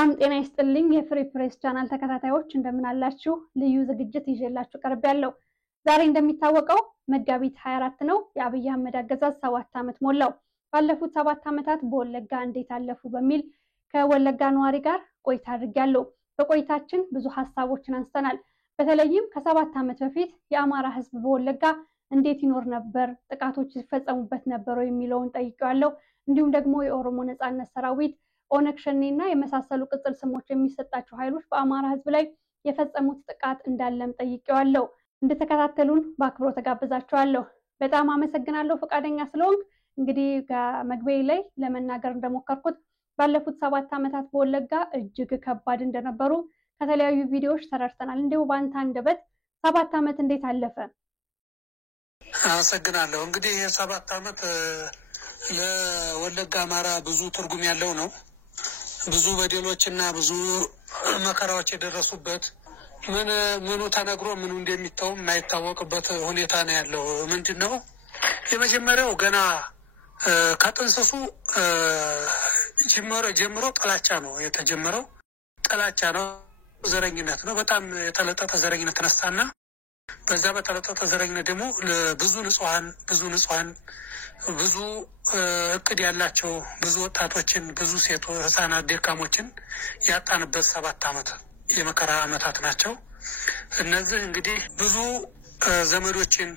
ሰላም ጤና ይስጥልኝ የፍሪ ፕሬስ ቻናል ተከታታዮች እንደምን አላችሁ? ልዩ ዝግጅት ይዤላችሁ ቀርቤያለሁ። ዛሬ እንደሚታወቀው መጋቢት 24 ነው። የአብይ አህመድ አገዛዝ 7 ዓመት ሞላው። ባለፉት 7 ዓመታት በወለጋ እንዴት አለፉ በሚል ከወለጋ ነዋሪ ጋር ቆይታ አድርጌያለሁ። በቆይታችን ብዙ ሐሳቦችን አንስተናል። በተለይም ከ7 ዓመት በፊት የአማራ ሕዝብ በወለጋ እንዴት ይኖር ነበር፣ ጥቃቶች ሲፈጸሙበት ነበር የሚለውን ጠይቄዋለሁ። እንዲሁም ደግሞ የኦሮሞ ነጻነት ሰራዊት ኦነግ ሸኔና የመሳሰሉ ቅጽል ስሞች የሚሰጣቸው ኃይሎች በአማራ ህዝብ ላይ የፈጸሙት ጥቃት እንዳለም ጠይቄዋለሁ። እንድትከታተሉን በአክብሮት ተጋብዛችኋለሁ። በጣም አመሰግናለሁ ፈቃደኛ ስለሆንክ። እንግዲህ ከመግቢያዬ ላይ ለመናገር እንደሞከርኩት ባለፉት 7 ዓመታት በወለጋ እጅግ ከባድ እንደነበሩ ከተለያዩ ቪዲዮዎች ተረድተናል። እንዲሁ በአንተ አንደበት 7 ዓመት እንዴት አለፈ? አመሰግናለሁ። እንግዲህ የ7 ዓመት ለወለጋ አማራ ብዙ ትርጉም ያለው ነው። ብዙ በደሎችና ብዙ መከራዎች የደረሱበት ምኑ ተነግሮ ምኑ እንደሚተው የማይታወቅበት ሁኔታ ነው ያለው። ምንድነው? የመጀመሪያው ገና ከጥንስሱ ጀምሮ ጥላቻ ነው የተጀመረው። ጥላቻ ነው፣ ዘረኝነት ነው። በጣም የተለጠጠ ዘረኝነት ተነሳና በዛ በተለጠጠ ዘረኝነት ደግሞ ብዙ ንጹሃን ብዙ እቅድ ያላቸው ብዙ ወጣቶችን ብዙ ሴቶች ህፃናት ደካሞችን ያጣንበት 7 ዓመት የመከራ ዓመታት ናቸው። እነዚህ እንግዲህ ብዙ ዘመዶችን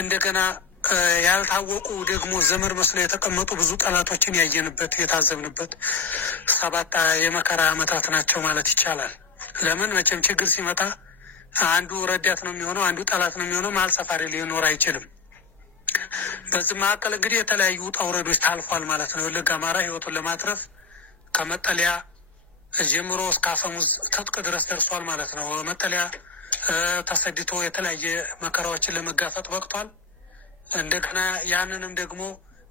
እንደገና ያልታወቁ ደግሞ ዘመድ መስለው የተቀመጡ ብዙ ጠላቶችን ያየንበት የታዘብንበት 7 የመከራ ዓመታት ናቸው ማለት ይቻላል። ለምን መቼም ችግር ሲመጣ አንዱ ረዳት ነው የሚሆነው፣ አንዱ ጠላት ነው የሚሆነው። መሀል ሰፋሪ ሊኖር አይችልም። በዚህ መካከል እንግዲህ የተለያዩ ውጣ ውረዶች ታልፏል ማለት ነው። ወለጋ አማራ ህይወቱን ለማትረፍ ከመጠለያ ጀምሮ እስከ አፈሙዝ ትጥቅ ድረስ ደርሷል ማለት ነው። መጠለያ ተሰድቶ የተለያየ መከራዎችን ለመጋፈጥ በቅቷል። እንደገና ያንንም ደግሞ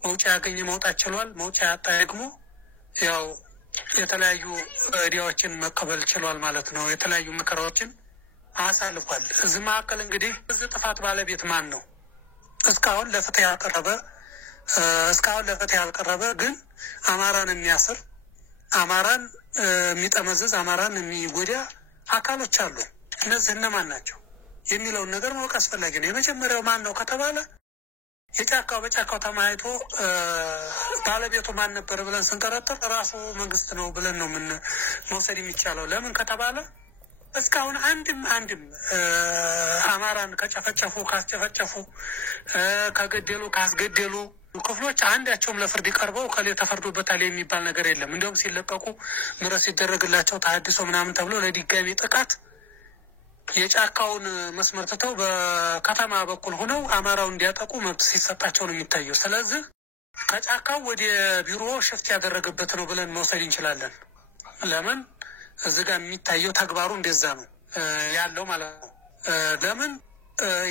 መውጫ ያገኘ መውጣት ችሏል። መውጫ ያጣ ደግሞ ያው የተለያዩ እዲያዎችን መቀበል ችሏል ማለት ነው። የተለያዩ መከራዎችን አሳልፏል። እዚህ መካከል እንግዲህ እዚህ ጥፋት ባለቤት ማን ነው? እስካሁን ለፍትህ ያልቀረበ ግን አማራን የሚያስር አማራን የሚጠመዝዝ አማራን የሚጎዳ አካሎች አሉ። እነዚህ እነማን ናቸው የሚለውን ነገር ማወቅ አስፈላጊ ነው። የመጀመሪያው ማን ነው ከተባለ በጫካው ተማይቶ ባለቤቱ ማን ነበር ብለን ስንጠረጥር ራሱ መንግስት ነው ብለን ነው ምን መውሰድ የሚቻለው። ለምን ከተባለ እስካሁን አንድም አማራን ካስጨፈጨፉ ካስገደሉ ክፍሎች አንዳቸውም ለፍርድ ቀርበው ከሌ ተፈርዶበታል የሚባል ነገር የለም። እንደውም ሲለቀቁ ምሕረት ሲደረግላቸው ተሐድሶ ምናምን ተብሎ ለድጋሚ ጥቃት የጫካውን መስመር ትተው በከተማ በኩል ሆነው አማራው እንዲያጠቁ መብት ሲሰጣቸው ነው የሚታየው። ስለዚህ ከጫካው ወደ ቢሮ ሽፍት ያደረገበት ነው ብለን መውሰድ እንችላለን። ለምን እዚህ ጋር የሚታየው ተግባሩ እንደዛ ነው ያለው ማለት ነው። ለምን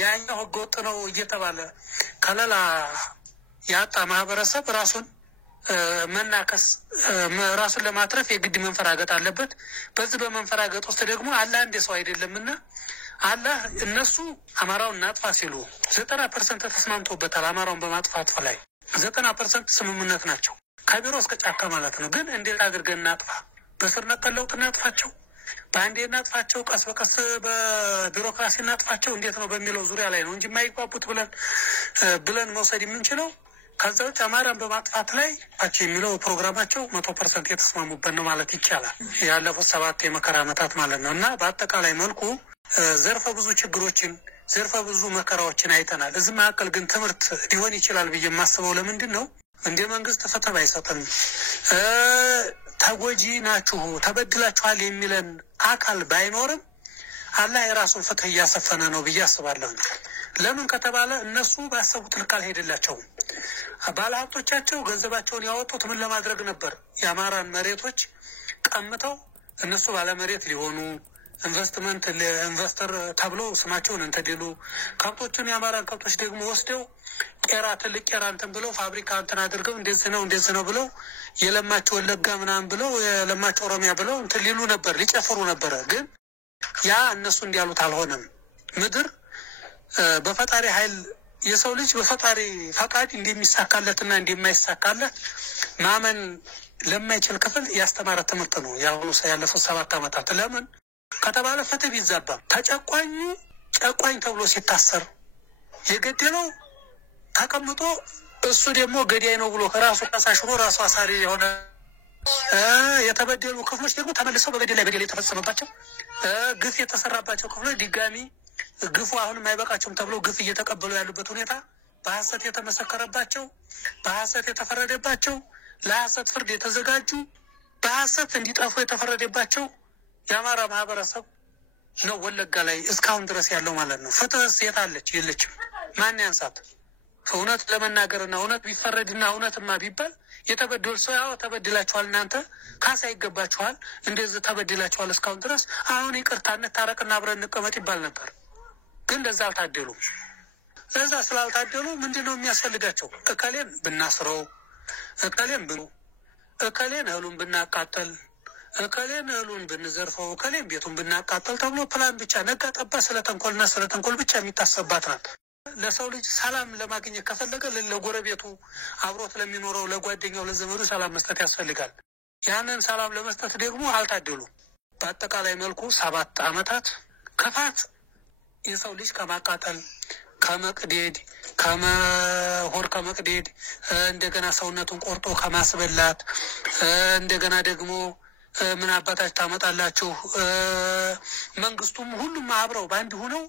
ያኛው ህገወጥ ነው እየተባለ ከለላ ያጣ ማህበረሰብ ራሱን መናከስ ራሱን ለማትረፍ የግድ መንፈራገጥ አለበት። በዚህ በመንፈራገጥ ውስጥ ደግሞ አላህ እንደ ሰው አይደለምና አላህ እነሱ አማራውን እናጥፋ ሲሉ 90% ተስማምቶበታል። አማራውን በማጥፋት ላይ 90% ስምምነት ናቸው ከቢሮ እስከ ጫካ ማለት ነው። ግን እንዴት አድርገን እናጥፋ? በስር ነቀል ለውጥ እናጥፋቸው፣ በአንዴ እናጥፋቸው፣ ቀስ በቀስ በቢሮክራሲ እናጥፋቸው እንዴት ነው በሚለው ዙሪያ ላይ ነው እንጂ የማይግባቡት ብለን መውሰድ የምንችለው ከዛ ውጭ አማራን በማጥፋት ላይ የሚለው ፕሮግራማቸው 100% የተስማሙበት ነው ማለት ይቻላል። ያለፉት 7 የመከራ ዓመታት ማለት ነው። እና በአጠቃላይ መልኩ ዘርፈ ብዙ ችግሮችን ዘርፈ ብዙ መከራዎችን አይተናል። እዚህ መካከል ግን ትምህርት ሊሆን ይችላል ብዬ የማስበው ለምንድን ነው እንደ መንግስት ፍትህ አይሰጥም፣ ተጎጂ ናችሁ ተበድላችኋል የሚለን አካል ባይኖርም አላህ የራሱን ፍትህ እያሰፈነ ነው ብዬ አስባለሁ። ለምን ከተባለ እነሱ ባሰቡት ልክ አልሄደላቸውም። ባለሀብቶቻቸው ገንዘባቸውን ያወጡት ምን ለማድረግ ነበር? የአማራን መሬቶች ቀምተው እነሱ ባለመሬት ሊሆኑ ኢንቨስተር ተብሎ ስማቸውን እንተደሉ ከብቶቹን የአማራን ከብቶች ደግሞ ወስደው ትልቅ ቄራ እንትን ብለው ፋብሪካ እንትን አድርገው እንደዚህ ነው ብለው የለማቸው ወለጋ ምናምን ብለው የለማቸው ኦሮሚያ ብለው እንትን ሊሉ ነበር፣ ሊጨፍሩ ነበረ። ግን ያ እነሱ እንዲያሉት አልሆነም። ምድር በፈጣሪ ኃይል የሰው ልጅ በፈጣሪ ፈቃድ እንደሚሳካለትና እንደማይሳካለት ማመን ለማይችል ክፍል ያስተማረ ትምህርት ነው ያሁኑ ያለፈው 7 ዓመታት። ለምን ከተባለ ፍትህ ቢዛባ ተጨቋኙ ጨቋኝ ተብሎ ሲታሰር የገደለው ተቀምጦ እሱ ደግሞ ገዳይ ነው ብሎ ራሱ ተሳሽሮ ራሱ አሳሪ የሆነ የተበደሉ ክፍሎች ደግሞ ተመልሰው በበደል ላይ በደል የተፈጸመባቸው ግፍ የተሰራባቸው ክፍሎች ድጋሚ ግፉ አሁንም አይበቃቸውም ተብሎ ግፍ እየተቀበሉ ያሉበት ሁኔታ በሐሰት የተመሰከረባቸው በሐሰት የተፈረደባቸው ለሐሰት ፍርድ የተዘጋጁ በሐሰት እንዲጠፉ የተፈረደባቸው የአማራ ማህበረሰብ ነው ወለጋ ላይ እስካሁን ድረስ ያለው ማለት ነው። ፍትህስ የት አለች? የለችም። ማን ያንሳት? እውነት ለመናገርና እውነት ቢፈረድና እውነትማ ቢባል የተበደሉ ሰው ያው ተበድላችኋል፣ እናንተ ካሳ ይገባችኋል፣ እንደዚህ ተበድላችኋል እስካሁን ድረስ አሁን ይቅርታ እንታረቅና አብረን እንቀመጥ ይባል ነበር። ግን ለዛ አልታደሉም። ለዛ ስላልታደሉ ምንድነው የሚያስፈልጋቸው? እከሌን ብናስረው፣ እከሌን ብሉ፣ እከሌን እህሉን ብናቃጠል፣ እከሌን እህሉን ብንዘርፈው፣ እከሌን ቤቱን ብናቃጠል ተብሎ ፕላን ብቻ ነጋ ጠባ ስለ ተንኮል ብቻ የሚታሰባት ናት። ለሰው ልጅ ሰላም ለማግኘት ከፈለገ ለጎረቤቱ አብሮት ለሚኖረው ለጓደኛው ለዘመዱ ሰላም መስጠት ያስፈልጋል። ያንን ሰላም ለመስጠት ደግሞ አልታደሉም። በአጠቃላይ መልኩ 7 ዓመታት ክፋት የሰው ልጅ ከማቃጠል ከመቅደድ ከመሆር ከመቅደድ እንደገና ሰውነቱን ቆርጦ ከማስበላት እንደገና ደግሞ ምን አባታችሁ ታመጣላችሁ መንግስቱም ሁሉም አብረው ባንድ ሆነው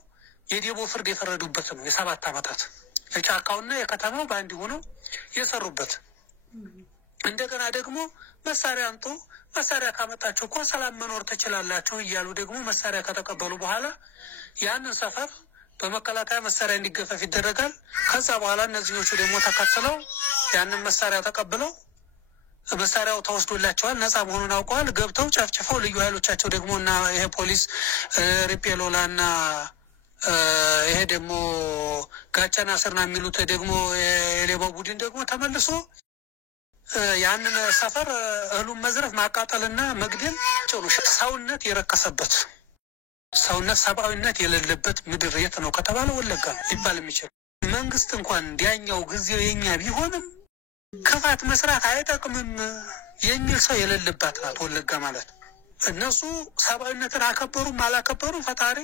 የዴቦ ፍርድ የፈረዱበት ነው። የ7 ዓመታት የጫካውና የከተማው ባንድ ሆነው የሰሩበት። እንደገና ደግሞ መሳሪያ አንጡ መሳሪያ ካመጣችሁ እኮ ሰላም መኖር ትችላላችሁ እያሉ ደግሞ መሳሪያ ከተቀበሉ በኋላ ያንን ሰፈር በመከላከያ መሳሪያ እንዲገፈፍ ይደረጋል። ከዛ በኋላ እነዚህኞቹ ደግሞ ተከትለው ያንን መሳሪያ ተቀብለው መሳሪያው ተወስዶላቸዋል፣ ነፃ መሆኑን አውቀዋል። ገብተው ጨፍጭፈው ልዩ ኃይሎቻቸው ደግሞ እና ይሄ ፖሊስ ሪፔሎላና ይሄ ደግሞ ጋቻና ስርና የሚሉት ደግሞ የሌባው ቡድን ደግሞ ተመልሶ ያንን ሰፈር እህሉን መዝረፍ ማቃጠልና መግደል ጭሩ ሰውነት የረከሰበት ሰውነት ሰብአዊነት የሌለበት ምድር የት ነው ከተባለ ወለጋ ይባል የሚችል መንግስት እንኳን ዲያኛው ጊዜው የኛ ቢሆንም ክፋት መስራት አይጠቅምም የሚል ሰው የሌለባት ናት ወለጋ ማለት። እነሱ ሰብአዊነትን አከበሩም አላከበሩም ፈጣሪ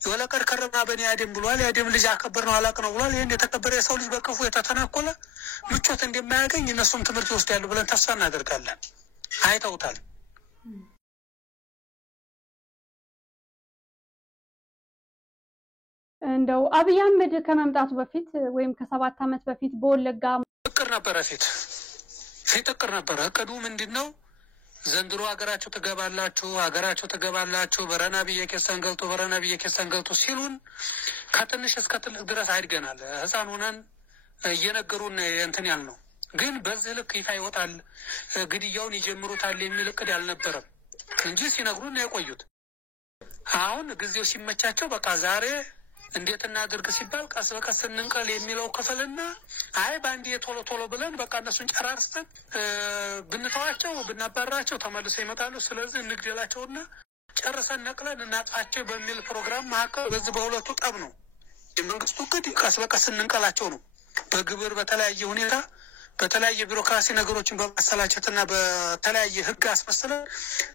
የወለቀር ከረማ በኔ አደም ብሏል። ያደም ልጅ አከበር ነው አላቅ ነው ብሏል። ይሄን የተከበረ የሰው ልጅ በክፉ የተተናኮለ ምቾት እንደማያገኝ እነሱም ትምህርት ይወስዳሉ ብለን ተስፋ እናደርጋለን። አይተውታል። እንደው አብይ አህመድ ከመምጣቱ በፊት ወይም ከ7 ዓመት በፊት በወለጋ ፍቅር ነበረ ፊት ፍቅር ነበረ። እቅዱ ምንድነው? ዘንድሮ ሀገራቸው ተገባላችሁ በረና በየከሰን ገልጦ ሲሉን ከትንሽ እስከ ትልቅ ድረስ አድገናል። ህፃን ሆነን እየነገሩን እንትን ያልነው ግን በዚህ ልክ ይፋ ይወጣል ግድያውን ይጀምሩታል የሚል እቅድ ያልነበረም እንጂ ሲነግሩን የቆዩት። አሁን ጊዜው ሲመቻቸው በቃ ዛሬ እንዴት እናድርግ ሲባል ቀስ በቀስ እንንቀል የሚለው ክፍልና አይ ባንዲ ቶሎ ብለን በቃ እነሱን ጨራርስተን ብንተዋቸው ብናባራቸው ተመልሰው ይመጣሉ፣ ስለዚህ እንግደላቸውና ጨርሰን ነቅለን እናጥፋቸው በሚል ፕሮግራም መካከል በዚህ በሁለቱ ጠብ ነው። የመንግስቱ እቅድ ቀስ በቀስ እንንቀላቸው ነው። በግብር በተለያየ ሁኔታ በተለያየ ቢሮክራሲ ነገሮችን በማሰላቸትና በተለያየ ህግ አስመስለን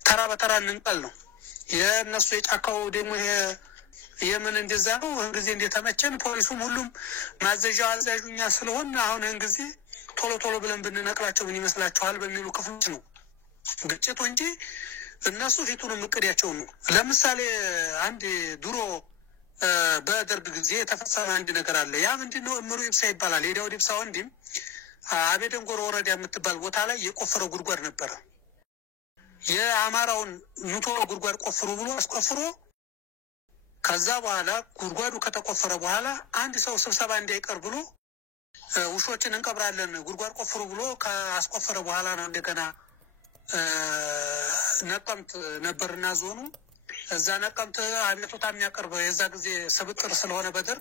ተራ በተራ እንንቀል ነው። የእነሱ የጫካው ደግሞ የምን እንደዛ ነው። ጊዜ እንደተመቸን ፖሊሱም ሁሉም ማዘዣው አዛዡኛ ስለሆነ አሁን ጊዜ ቶሎ ብለን ብንነቅላቸው ምን ይመስላችኋል በሚሉ ክፍሎች ነው ግጭቱ እንጂ እነሱ ፊቱንም እቅዳቸው ነው። ለምሳሌ አንድ ድሮ በደርግ ጊዜ የተፈጸመ አንድ ነገር አለ። ያ ምንድነው? እምሩ ይብሳ ይባላል። የዳውድ ይብሳ ወንድም አቤደንጎሮ ወረዳ የምትባል ቦታ ላይ የቆፈረው ጉድጓድ ነበረ። የአማራውን ኑቶሎ ጉድጓድ ቆፍሩ ብሎ አስቆፍሮ ከዛ በኋላ ጉድጓዱ ከተቆፈረ በኋላ አንድ ሰው ስብሰባ እንዳይቀር ብሎ ውሾችን እንቀብራለን ጉድጓድ ቆፍሩ ብሎ ካስቆፈረ በኋላ ነው እንደገና ነቀምት ነበርና ዞኑ እዛ ነቀምት አቤቱታ የሚያቀርበው የዛ ጊዜ ስብጥር ስለሆነ በደር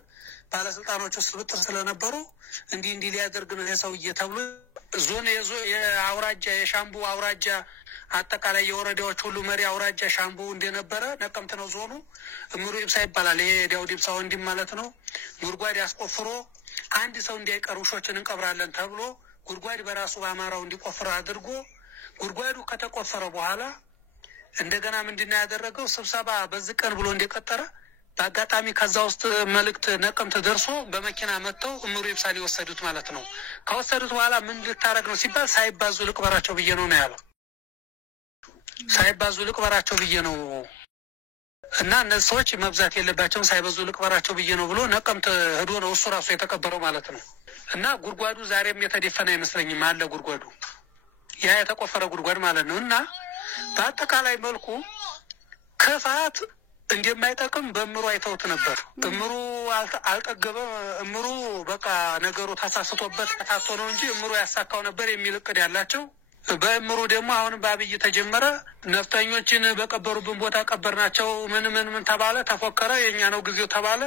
ባለስልጣኖቹ ስብጥር ስለነበሩ እንዲህ ሊያደርግ ነው የሰውዬ ተብሎ ዞን የአውራጃ የሻምቡ አውራጃ አጠቃላይ የወረዳዎች ሁሉ መሪ አውራጃ ሻምቡ እንደነበረ ነቀምት ነው ዞኑ። እምሩ ይብሳ ይባላል። ይሄ ዳውድ ይብሳ ወንድም ማለት ነው። ጉድጓድ ያስቆፍሮ አንድ ሰው እንዲያይቀር ውሾችን እንቀብራለን ተብሎ ጉድጓድ በራሱ በአማራው እንዲቆፍር አድርጎ ጉድጓዱ ከተቆፈረ በኋላ እንደገና ምንድነው ያደረገው? ስብሰባ በዚህ ቀን ብሎ እንደቀጠረ በአጋጣሚ ከዛ ውስጥ መልእክት ነቀምት ደርሶ በመኪና መጥተው እምሩ ይብሳን ይወሰዱት ማለት ነው። ከወሰዱት በኋላ ምን ልታረግ ነው ሲባል ሳይባዙ ልቅበራቸው ብዬ ነው ያለው። ሳይባዙ ልቅበራቸው ብዬ ነው እና እነዚህ ሰዎች መብዛት የለባቸውም ሳይበዙ ልቅበራቸው ብዬ ነው ብሎ ነቀምት ሄዶ ነው እሱ ራሱ የተቀበረው ማለት ነው። እና ጉድጓዱ ዛሬም የተደፈነ አይመስለኝም አለ ጉድጓዱ ያ የተቆፈረ ጉድጓድ ማለት ነው። እና በአጠቃላይ መልኩ ክፋት እንደማይጠቅም በእምሩ አይተውት ነበር። እምሩ አልጠገበ እምሩ በቃ ነገሩ ተሳስቶበት ታቶ ነው እንጂ እምሩ ያሳካው ነበር የሚል እቅድ ያላቸው። በእምሩ ደግሞ አሁን በአብይ ተጀመረ። ነፍጠኞችን በቀበሩብን ቦታ ቀበርናቸው ምን ተባለ፣ ተፎከረ፣ የኛ ነው ጊዜው ተባለ።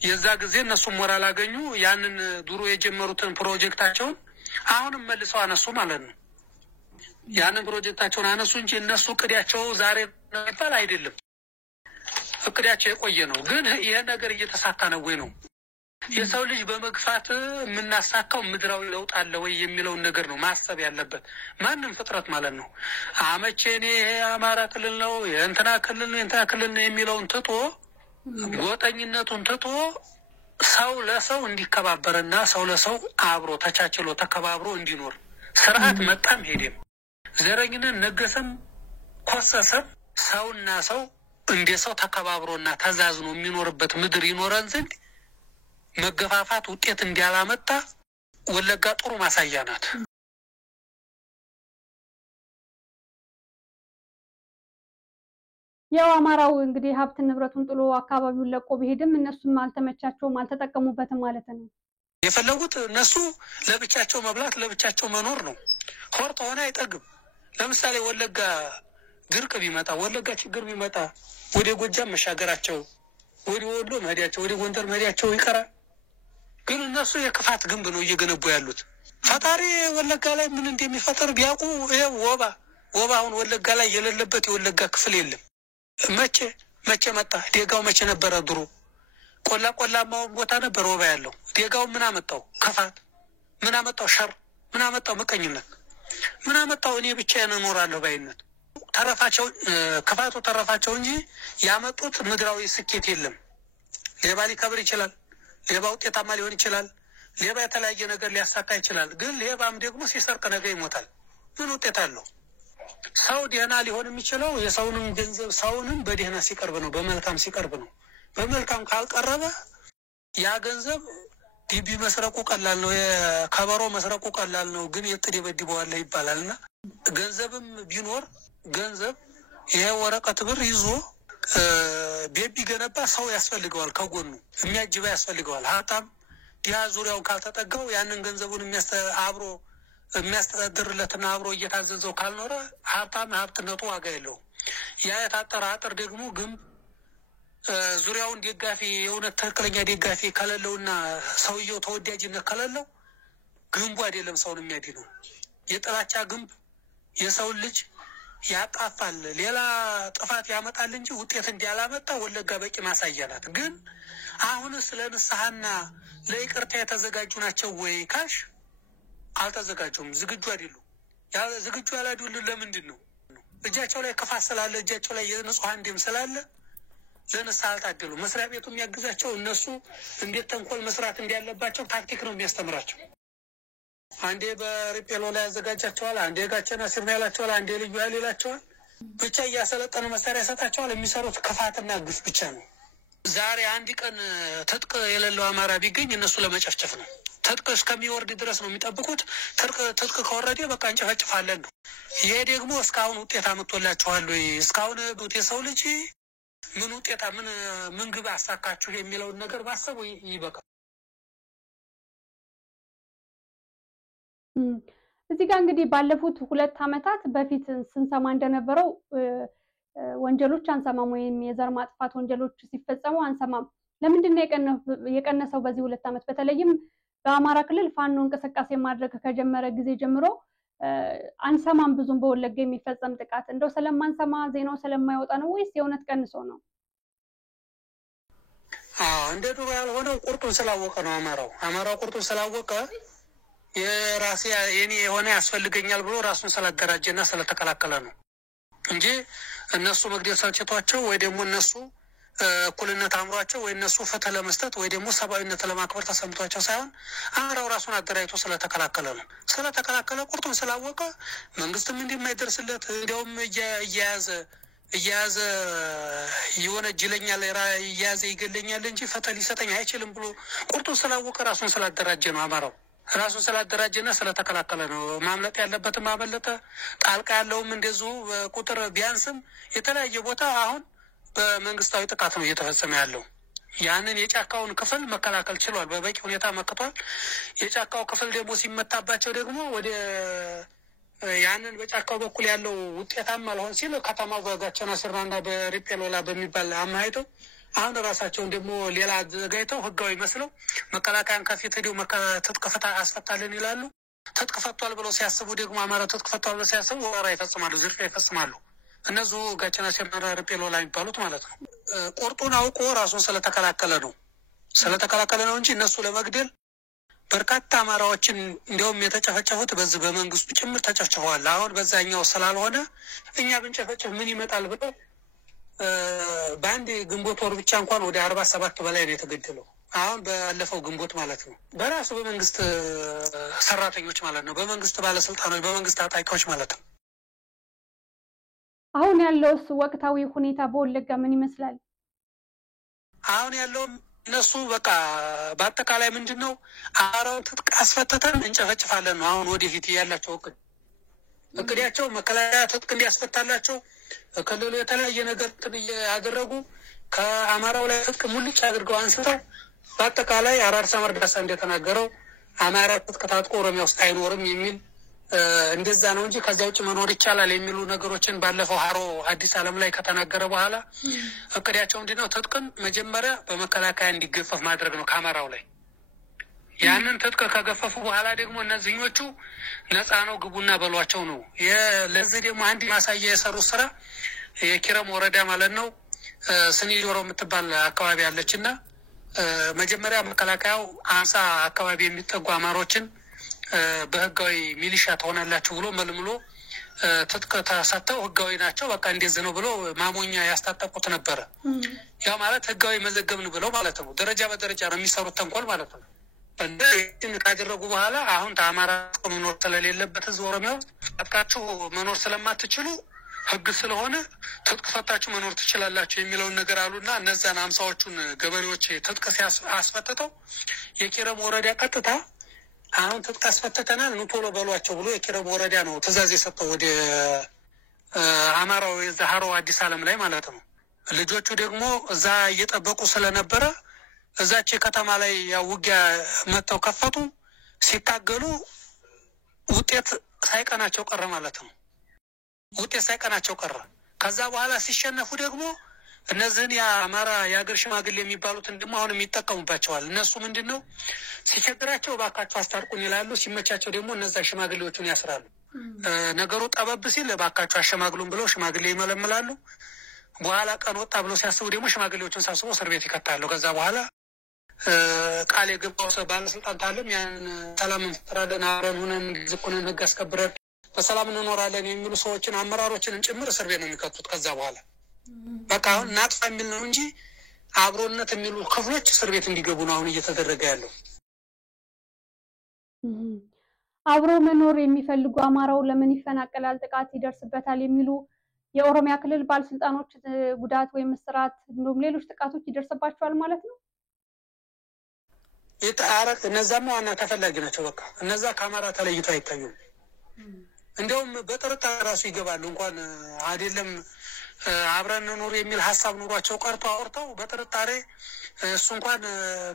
የዛ ጊዜ እነሱም ሞራል አገኙ። ያንን ድሮ የጀመሩትን ፕሮጀክታቸውን አሁንም መልሰው አነሱ ማለት ነው። ያንን ፕሮጀክታቸውን አነሱ እንጂ እነሱ እቅዳቸው ዛሬ ነው ይባል አይደለም። እቅዳቸው የቆየ ነው። ግን ይሄ ነገር እየተሳካ ነው ወይ ነው የሰው ልጅ በመግፋት የምናሳካው ምድራዊ ለውጥ አለ ወይ የሚለውን ነገር ነው ማሰብ ያለበት ማንም ፍጥረት ማለት ነው። አመቼኔ አማራ ክልል ነው የእንትና ክልል ነው የሚለውን ትቶ ጎጠኝነቱን ትቶ ሰው ለሰው እንዲከባበርና ሰው ለሰው አብሮ ተቻችሎ ተከባብሮ እንዲኖር ስርዓት መጣም ሄደም ዘረኝነት ነገሰም ኮሰሰም ሰውና ሰው እንደ ሰው ተከባብሮና ተዛዝኖ የሚኖርበት ምድር ይኖረን ዘንድ መገፋፋት ውጤት እንዲያላመጣ ወለጋ ጥሩ ማሳያ ናት። ያው አማራው እንግዲህ ሀብት ንብረቱን ጥሎ አካባቢውን ለቆ ቢሄድም እነሱም አልተመቻቸውም አልተጠቀሙበትም ማለት ነው። የፈለጉት እነሱ ለብቻቸው መብላት ለብቻቸው መኖር ነው። ሆርጦ ሆነ አይጠግም። ለምሳሌ ወለጋ ድርቅ ቢመጣ ወለጋ ችግር ቢመጣ ወደ ጎጃም መሻገራቸው ወደ ወሎ መሄዳቸው ወደ ጎንደር መሄዳቸው ይቀራል። ግን እነሱ የክፋት ግንብ ነው እየገነቡ ያሉት። ፈጣሪ ወለጋ ላይ ምን እንደሚፈጠር ቢያውቁ ወባ አሁን ወለጋ ላይ የሌለበት የወለጋ ክፍል የለም። መቼ መጣ? ደጋው መቼ ነበረ? ድሮ ቆላማው ቦታ ነበር ወባ ያለው። ደጋው ምን አመጣው? ክፋት። ምን አመጣው? ሸር። ምን አመጣው? ምቀኝነት። ምን አመጣው? እኔ ብቻዬን እኖራለሁ ባይነት። ተረፋቸው ክፋቱ ተረፋቸው እንጂ ያመጡት ምድራዊ ስኬት የለም። ሌባ ሊከብር ይችላል። ሌባ ውጤታማ ሊሆን ይችላል። ሌባ የተለያየ ነገር ሊያሳካ ይችላል። ግን ሌባም ደግሞ ሲሰርቅ ነገ ይሞታል። ምን ውጤት አለው? ሰው ደህና ሊሆን የሚችለው የሰውንም ገንዘብ ሰውንም በደህና ሲቀርብ ነው፣ በመልካም ሲቀርብ ነው። በመልካም ካልቀረበ ያ ገንዘብ ዲቢ መስረቁ ቀላል ነው፣ የከበሮ መስረቁ ቀላል ነው። ግን የጥድ ይበድበዋል ይባላልና ገንዘብም ቢኖር ገንዘብ ይሄ ወረቀት ብር ይዞ ቤቢ ገነባ ሰው ያስፈልገዋል፣ ከጎኑ የሚያጅባ ያስፈልገዋል። ሀብታም ዲያ ዙሪያውን ካልተጠጋው ያንን ገንዘቡን አብሮ የሚያስተዳድርለትና አብሮ እየታዘዘው ካልኖረ ሀብታም ሀብትነቱ ዋጋ የለውም። ያ የታጠረ አጥር ደግሞ ግን ዙሪያውን ደጋፊ የእውነት ትክክለኛ ደጋፊ ከሌለውና ሰውየው ተወዳጅነት ከሌለው ግንቡ አይደለም ሰውን የሚያድነው። የጥላቻ ግንብ የሰውን ልጅ ያጣፋል፣ ሌላ ጥፋት ያመጣል እንጂ ውጤት እንዲያላመጣ ወለጋ በቂ ማሳያ ናት። ግን አሁን ስለ ንስሐና ለይቅርታ የተዘጋጁ ናቸው ወይ ካሽ? አልተዘጋጁም፣ ዝግጁ አይደሉም። ዝግጁ ያላደሉት ለምንድን ነው? እጃቸው ላይ ክፋት ስላለ፣ እጃቸው ላይ የንጹሃን ደም ስላለ ለንስሐ አልታደሉም። መስሪያ ቤቱ የሚያግዛቸው እነሱ እንዴት ተንኮል መስራት እንዳለባቸው ታክቲክ ነው የሚያስተምራቸው። አንዴ በሪፔሎ ላይ ያዘጋጃቸዋል፣ አንዴ ጋቸና ሲርና ያላቸዋል፣ አንዴ ልዩ ኃይል ይላቸዋል። ብቻ እያሰለጠነ መሳሪያ ያሰጣቸዋል። የሚሰሩት ክፋትና ግፍ ብቻ ነው። ዛሬ አንድ ቀን ትጥቅ የሌለው አማራ ቢገኝ እነሱ ለመጨፍጨፍ ነው። ትጥቅ እስከሚወርድ ድረስ ነው የሚጠብቁት። ትጥቅ ከወረደ በቃ እንጨፈጭፋለን ነው። ይሄ ደግሞ እስካሁን ውጤት አመጥቶላችኋል ወይ? እስካሁን የሰው ልጅ ምን ውጤታ ምን ግብ አሳካችሁ የሚለውን ነገር ባሰቡ ይበቃል። እዚህ ጋር እንግዲህ ባለፉት 2 ዓመታት በፊት ስንሰማ እንደነበረው ወንጀሎች አንሰማም፣ ወይም የዘር ማጥፋት ወንጀሎች ሲፈጸሙ አንሰማም። ለምንድን ነው የቀነሰው በዚህ 2 ዓመት? በተለይም በአማራ ክልል ፋኖ እንቅስቃሴ ማድረግ ከጀመረ ጊዜ ጀምሮ አንሰማም ብዙም በወለጋ የሚፈጸም ጥቃት። እንደው ስለማንሰማ ዜናው ስለማይወጣ ነው ወይስ የእውነት ቀንሶ ነው? እንደ ድሮ ያልሆነው ቁርጡን ስላወቀ ነው። አማራው ቁርጡን ስላወቀ የራሴ የኔ የሆነ ያስፈልገኛል ብሎ ራሱን ስላደራጀና ስለተከላከለ ነው እንጂ እነሱ መግደል ሰልችቷቸው ወይ ደግሞ እነሱ እኩልነት አምሯቸው ወይ እነሱ ፍትህ ለመስጠት ወይ ደግሞ ሰብአዊነት ለማክበር ተሰምቷቸው ሳይሆን አማራው ራሱን አደራጅቶ ስለተከላከለ ነው። ስለተከላከለ ቁርጡን ስላወቀ መንግስትም እንደማይደርስለት እንዲያውም እያያዘ የሆነ ጅለኛል እያያዘ ይገለኛል እንጂ ፍትህ ሊሰጠኝ አይችልም ብሎ ቁርጡን ስላወቀ ራሱን ስላደራጀ ነው። አማራው ራሱን ስላደራጀና ስለተከላከለ ነው። ማምለጥ ያለበትም አመለጠ። ጣልቃ ያለውም እንደዚሁ ቁጥር ቢያንስም የተለያየ ቦታ አሁን በመንግስታዊ ጥቃት ነው እየተፈጸመ ያለው። ያንን የጫካውን ክፍል መከላከል ችሏል፣ በበቂ ሁኔታ መክቷል። የጫካው ክፍል ደግሞ ሲመታባቸው ደግሞ ወደ ያንን በጫካው በኩል ያለው ውጤታማ አልሆን ሲል ከተማው በጋቸና ስራና በሪፔሎላ በሚባል አማይተው አሁን ራሳቸውን ደግሞ ሌላ አዘጋጅተው ህጋዊ መስለው መከላከያን ከፊት ሄደው ትጥቅ አስፈታለን ይላሉ። ትጥቅ ፈቷል ብለው ሲያስቡ ደግሞ አማራ ትጥቅ ፈቷል ብለው ሲያስቡ ወረራ ይፈጽማሉ፣ ዝርፊያ ይፈጽማሉ። እነሱ ጋቸና ሲርና ሪፔሎላ የሚባሉት ማለት ነው። ቁርጡን አውቆ ራሱን ስለተከላከለ ነው እንጂ እነሱ ለመግደል በርካታ አማራዎችን እንዲያውም የተጨፈጨፉት በዚህ በመንግስቱ ጭምር ተጨፍጭፈዋል። አሁን በዛኛው ስላልሆነ እኛ ብንጨፈጭፍ ምን ይመጣል ብለው በአንድ ግንቦት ወር ብቻ እንኳን ወደ 47 በላይ ነው የተገደለው። አሁን ባለፈው ግንቦት ማለት ነው። በራሱ በመንግስት ሰራተኞች ማለት ነው፣ በመንግስት ባለስልጣኖች፣ በመንግስት ታጣቂዎች ማለት ነው። አሁን ያለውስ ወቅታዊ ሁኔታ በወለጋ ምን ይመስላል? አሁን ያለው እነሱ በቃ በአጠቃላይ ምንድነው አማራውን ትጥቅ አስፈተተን እንጨፈጭፋለን ነው አሁን ወደፊት ያላቸው እቅዳቸው። መከላከያ ትጥቅ እንዲያስፈታላቸው ክልሉ የተለያየ ነገር ያደረጉ ከአማራው ላይ ትጥቅ ሙልጭ አድርገው አንስተው በአጠቃላይ አራርሳ መርዳሳ እንደተናገረው አማራ ትጥቅ ታጥቆ ኦሮሚያ ውስጥ አይኖርም የሚል እንደዛ ነው እንጂ ከዛ ውጭ መኖር ይቻላል የሚሉ ነገሮችን ባለፈው ሀሮ አዲስ ዓለም ላይ ከተናገረ በኋላ እቅዳቸው ምንድነው ትጥቅን መጀመሪያ በመከላከያ እንዲገፈፍ ማድረግ ነው ከአማራው ላይ። ያንን ትጥቅ ከገፈፉ በኋላ ደግሞ እነዚህኞቹ ነፃ ነው ግቡና በሏቸው ነው። ለዚህ ደግሞ አንድ ማሳያ የሰሩት ስራ የኪረም ወረዳ ማለት ነው ስኒዶሮ የምትባል አካባቢ አለችና መጀመሪያ መከላከያው 50 አካባቢ የሚጠጉ አማሮችን በህጋዊ ሚሊሻ ትሆናላችሁ ብሎ መልምሎ ትጥቅ ተሰጥተው ህጋዊ ናቸው በቃ እንደዚህ ነው ብሎ ማሞኛ ያስታጠቁት ነበረ። ያው ማለት ህጋዊ መዘገብን ብለው ማለት ነው። ደረጃ በደረጃ ነው የሚሰሩት ተንኮል ማለት ነው። እንደዚህ ካደረጉ በኋላ አሁን አማራ መኖር ስለሌለበት ህዝብ ኦሮሚያ ውስጥ አጥቃችሁ መኖር ስለማትችሉ ህግ ስለሆነ ትጥቅ ፈታችሁ መኖር ትችላላችሁ የሚለውን ነገር አሉና እነዛን 50ዎቹን ገበሬዎች ትጥቅ አስፈትተው የኪረም ወረዳ ቀጥታ አሁን ትጥቅ አስፈትተናል ኑ ቶሎ በሏቸው ብሎ የኪረም ወረዳ ነው ትእዛዝ የሰጠው ወደ አማራው የዛሃሮ አዲስ ዓለም ላይ ማለት ነው። ልጆቹ ደግሞ እዛ እየጠበቁ ስለነበረ እዛች ከተማ ላይ ያው ውጊያ መተው ከፈቱ። ሲታገሉ ውጤት ሳይቀናቸው ቀረ ማለት ነው። ውጤት ሳይቀናቸው ቀረ። ከዛ በኋላ ሲሸነፉ ደግሞ እነዚህን የአማራ የሀገር ሽማግሌ የሚባሉትን ደግሞ አሁን የሚጠቀሙባቸዋል። እነሱ ምንድነው ሲቸግራቸው ባካቸው አስታርቁን ይላሉ፣ ሲመቻቸው ደግሞ እነዛ ሽማግሌዎቹን ያስራሉ። ነገሩ ጠበብ ሲል ባካቸው አሸማግሉን ብለው ሽማግሌ ይመለምላሉ። በኋላ ቀን ወጣ ብለው ሲያስቡ ደግሞ ሽማግሌዎቹን ሳስበው እስር ቤት ይከታሉ። ከዛ በኋላ ቃል የገባው ባለስልጣን ታለም ያን ሰላም እንፈጥራለን አብረን ሆነን ዝቁንን ህግ አስከብረን በሰላም እንኖራለን የሚሉ ሰዎችን አመራሮችንም ጭምር እስር ቤት ነው የሚከቱት። ከዛ በኋላ በቃ አሁን ናጥፋ የሚል ነው እንጂ አብሮነት የሚሉ ክፍሎች እስር ቤት እንዲገቡ ነው አሁን እየተደረገ ያለው። አብሮ መኖር የሚፈልጉ አማራው ለምን ይፈናቀላል፣ ጥቃት ይደርስበታል የሚሉ የኦሮሚያ ክልል ባለስልጣኖች ጉዳት ወይም እስራት እንዲሁም ሌሎች ጥቃቶች ይደርስባቸዋል ማለት ነው። የታረቅ እነዛማ ዋና ተፈላጊ ናቸው። በቃ እነዛ ከአማራ ተለይተው አይታዩም። እንደውም በጥርጣሬ ራሱ ይገባሉ። እንኳን አይደለም አብረን ኑር የሚል ሀሳብ ኑሯቸው ቀርቶ አውርተው በጥርጣሬ እሱ እንኳን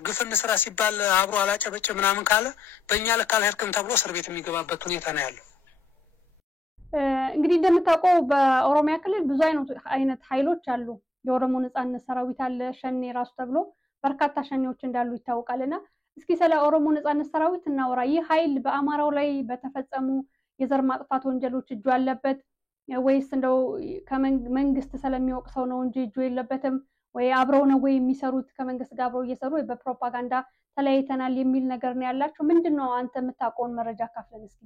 ግፍን ስራ ሲባል አብሮ አላጨበጭ ምናምን ካለ በእኛ ልክ አልሄድክም ተብሎ እስር ቤት የሚገባበት ሁኔታ ነው ያለው። እንግዲህ እንደምታውቀው በኦሮሚያ ክልል ብዙ አይነት ኃይሎች አሉ። የኦሮሞ ነጻነት ሰራዊት አለ፣ ሸኔ ራሱ ተብሎ በርካታ ሸኔዎች እንዳሉ ይታወቃልና እስኪ ስለ ኦሮሞ ነጻነት ሰራዊት እናወራ። ይህ ኃይል በአማራው ላይ በተፈጸሙ የዘር ማጥፋት ወንጀሎች እጁ አለበት ወይስ እንደው ከመንግስት ስለሚወቅሰው ነው እንጂ እጁ የለበትም? ወይ አብረው ነው ወይ የሚሰሩት ከመንግስት ጋር አብረው እየሰሩ ወይ በፕሮፓጋንዳ ተለያይተናል የሚል ነገር ነው ያላቸው? ምንድነው አንተ የምታውቀውን መረጃ ካፍለን እስኪ?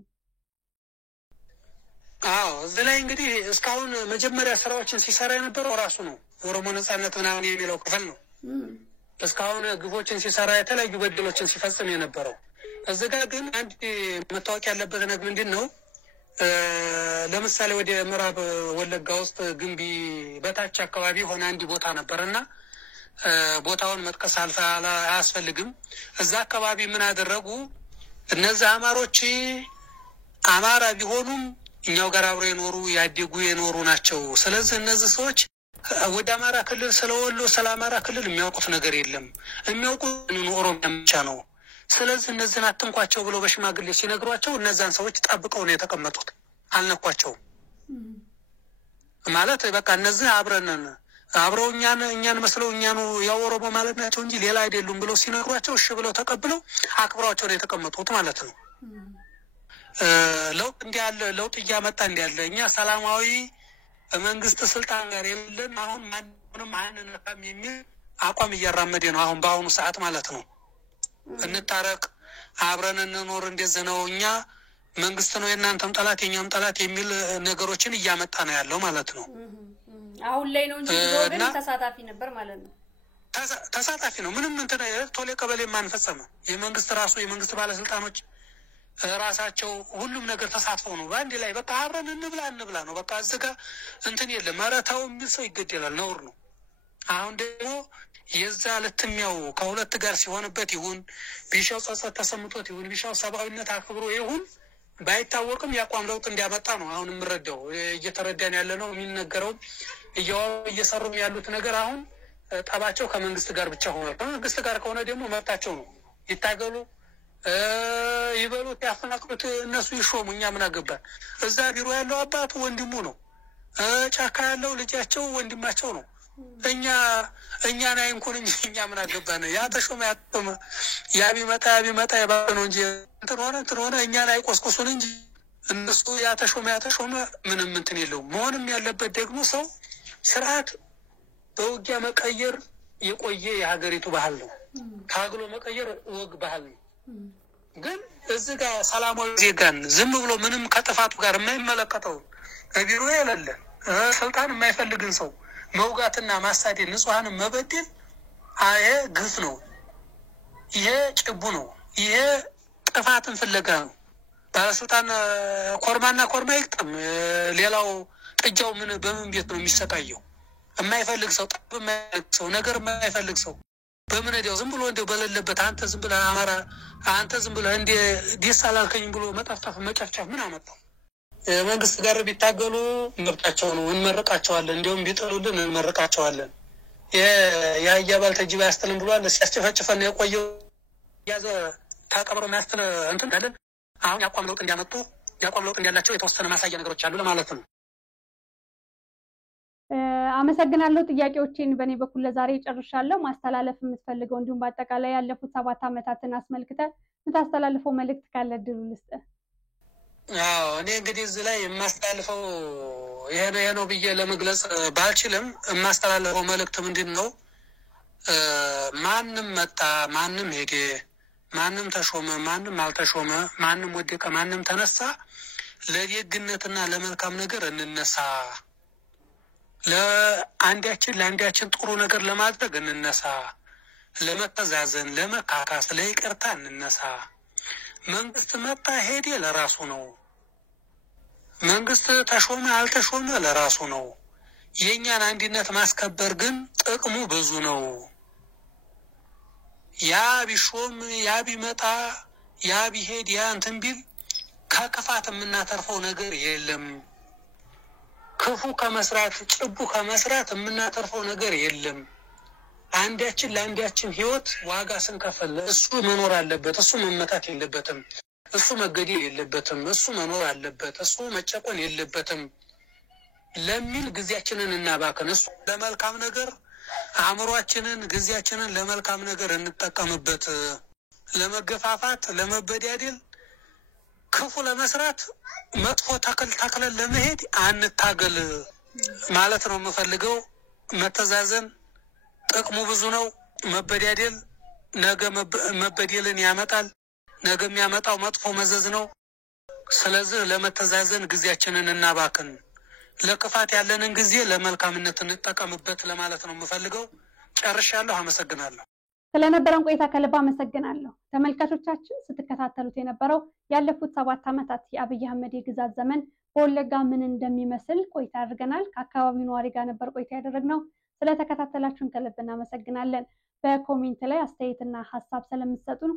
እዚህ ላይ እንግዲህ እስካሁን መጀመሪያ ስራዎችን ሲሰራ የነበረው ራሱ ነው። ኦሮሞ ነጻነት ምናምን የሚለው ክፍል ነው እስካሁን ግፎችን ሲሰራ የተለያዩ በደሎችን ሲፈጽም የነበረው። እዚህ ጋር ግን አንድ መታወቅ ያለበት ነገር ምንድን ነው? ለምሳሌ ወደ ምዕራብ ወለጋ ውስጥ ግንቢ በታች አካባቢ ሆነ አንድ ቦታ ነበርና ቦታውን መጥቀስ አያስፈልግም። እዛ አካባቢ ምን አደረጉ? እነዚህ አማሮች አማራ ቢሆኑም እኛው ጋር አብረው የኖሩ ያደጉ የኖሩ ናቸው። ስለዚህ እነዚህ ሰዎች ወደ አማራ ክልል ስለወሎ ስለ አማራ ክልል የሚያውቁት ነገር የለም። የሚያውቁት ኦሮሚያ ብቻ ነው። ስለዚህ እነዚህን አትንኳቸው ብለው በሽማግሌ ሲነግሯቸው እነዛን ሰዎች ጠብቀው ነው የተቀመጡት። አልነኳቸውም ማለት በቃ እነዚህ አብረው እኛን መስለው እኛኑ ያው ኦሮሞ ማለት ናቸው እንጂ ሌላ አይደሉም ብለው ሲነግሯቸው እሺ ብለው ተቀብለው አክብሯቸው ነው የተቀመጡት ማለት ነው። ለውጥ እያመጣ እንዲያለ እኛ ሰላማዊ መንግስት ስልጣን ጋር የለን አሁን ማንንም አንነካም የሚል አቋም እያራመደ ነው አሁን በአሁኑ ሰዓት ማለት ነው። እንታረቅ አብረን እንኖር እንደዚህ ነው እኛ መንግስት ነው የእናንተም ጠላት የኛም ጠላት የሚል ነገሮችን እያመጣ ነው ያለው ማለት ነው። አሁን ላይ ነው እንጂ ግን ተሳታፊ ነበር ማለት ነው። ተሳታፊ ነው ምንም እንትን ቶሌ ቀበሌ ማንፈጸመ የመንግስት ባለስልጣኖች ራሳቸው ሁሉም ነገር ተሳትፈው ነው በአንድ ላይ በቃ አብረን እንብላ ነው በቃ እዚህ ጋር እንትን የለም። መረታው የሚል ሰው ይገደላል፣ ነውር ነው። አሁን ደግሞ የዛ ለትሚያው ከሁለት ጋር ሲሆንበት ይሁን ቢሻው ጸጸት ተሰምቶት ይሁን ቢሻው ሰብአዊነት አክብሮ ይሁን ባይታወቅም ያቋም ለውጥ እንዲያመጣ ነው አሁን የምረዳው እየተረዳን ያለ ነው የሚነገረው። እየሰሩ ያሉት ነገር አሁን ጠባቸው ከመንግስት ጋር ብቻ ሆነ። ከመንግስት ጋር ከሆነ ደግሞ መብታቸው ነው፣ ይታገሉ ይበሉት ያፈናቅሉት እነሱ ይሾሙ፣ እኛ ምን አገባን? እዛ ቢሮ ያለው አባቱ ወንድሙ ነው፣ ጫካ ያለው ልጃቸው ወንድማቸው ነው። እኛን አይንኩን እንጂ እኛ ምን አገባን? ያተሾመ ያቢመጣ ነው እንጂ እንትን ሆነ እኛን አይቆስቁሱን እንጂ እነሱ ያተሾመ ምንም እንትን የለውም። መሆንም ያለበት ደግሞ ሰው ስርዓት በውጊያ መቀየር የቆየ የሀገሪቱ ባህል ነው። ታግሎ መቀየር ወግ ባህል ነው። ግን እዚህ ጋር ሰላማዊ ዜጋን ዝም ብሎ ምንም ከጥፋቱ ጋር የማይመለከተው ቢሮ የሌለ ስልጣን የማይፈልግን ሰው መውጋትና ማሳደድ ንጹሐንን መበደል ይሄ ግፍ ነው። ይሄ ጭቡ ነው። ይሄ ጥፋትን ፍለጋ ነው። ባለስልጣን ኮርማና ኮርማ ይቅጠም፣ ሌላው ጥጃው በምን ቤት ነው የሚሰቃየው? የማይፈልግ ሰው ጠብ የማይፈልግ ሰው ነገር የማይፈልግ ሰው በምን ሄደው ዝም ብሎ እንደው በሌለበት አንተ ዝም ብለህ አማራ አንተ ዝም ብለህ እንደ ደስ አላልከኝም ብሎ መጠፍጠፍ መጨፍጨፍ ምን አመጣው? መንግስት ጋር ቢታገሉ መብታቸው ነው፣ እንመርቃቸዋለን። እንዲያውም ቢጥሉልን እንመርቃቸዋለን። የአያባል ተጅባ ያስተልን ብሏል። ሲያስጨፈጭፈን የቆየው ያዘ ታቀብሮ ማስተለ እንትን አለን። አሁን ያቋም ለውጥ እንዲያላቸው የተወሰነ ማሳያ ነገሮች አሉ ለማለት ነው። አመሰግናለሁ። ጥያቄዎችን በእኔ በኩል ለዛሬ ጨርሻለሁ። ማስተላለፍ የምትፈልገው እንዲሁም በአጠቃላይ ያለፉት 7 ዓመታትን አስመልክተህ የምታስተላልፈው መልእክት ካለ ድሉ ልስጥህ። እኔ እንግዲህ እዚህ ላይ የማስተላልፈው ይሄ ነው ብዬ ለመግለጽ ባልችልም የማስተላልፈው መልእክት ምንድን ነው? ማንም መጣ ማንም ሄደ ማንም ተሾመ ማንም አልተሾመ ማንም ወደቀ ማንም ተነሳ ለደግነትና ለመልካም ነገር እንነሳ። ለአንዳችን ጥሩ ነገር ለማድረግ እንነሳ። ለመተዛዘን ለመካካስ ለይቅርታ እንነሳ። መንግስት መጣ ሄደ ለራሱ ነው። መንግስት ተሾመ አልተሾመ ለራሱ ነው። የኛን አንድነት ማስከበር ግን ጥቅሙ ብዙ ነው። ያ ቢሾም ያ ቢመጣ ያ ቢሄድ ያ እንትን ቢል ከክፋት የምናተርፈው ነገር የለም። ክፉ ከመስራት ጭቡ ከመስራት የምናተርፈው ነገር የለም። አንዳችን ለአንዳችን ህይወት ዋጋ ስንከፈል እሱ መኖር አለበት፣ እሱ መመታት የለበትም፣ እሱ መገደል የለበትም፣ እሱ መኖር አለበት፣ እሱ መጨቆን የለበትም ለሚል ጊዜያችንን እናባክን። እሱ ለመልካም ነገር አእምሯችንን ጊዜያችንን ለመልካም ነገር እንጠቀምበት። ለመገፋፋት ለመበዳደል ክፉ ለመስራት መጥፎ ተክለን ለመሄድ አንታገል ማለት ነው የምፈልገው። መተዛዘን ጥቅሙ ብዙ ነው። መበዳደል ነገ መበደልን ያመጣል። ነገ የሚያመጣው መጥፎ መዘዝ ነው። ስለዚህ ለመተዛዘን ጊዜያችንን እናባክን። ለክፋት ያለንን ጊዜ ለመልካምነት እንጠቀምበት ለማለት ነው የምፈልገው። ጨርሻለሁ። አመሰግናለሁ። ስለነበረን ቆይታ ከልብ አመሰግናለሁ። ተመልካቾቻችን ስትከታተሉት የነበረው ያለፉት 7 ዓመታት የአብይ አህመድ የግዛት ዘመን በወለጋ ምን እንደሚመስል ቆይታ አድርገናል። ከአካባቢው ነዋሪ ጋር ነበር ቆይታ ያደረግነው። ስለተከታተላችሁን ከልብ እናመሰግናለን። በኮሜንት ላይ አስተያየትና ሀሳብ ስለምትሰጡን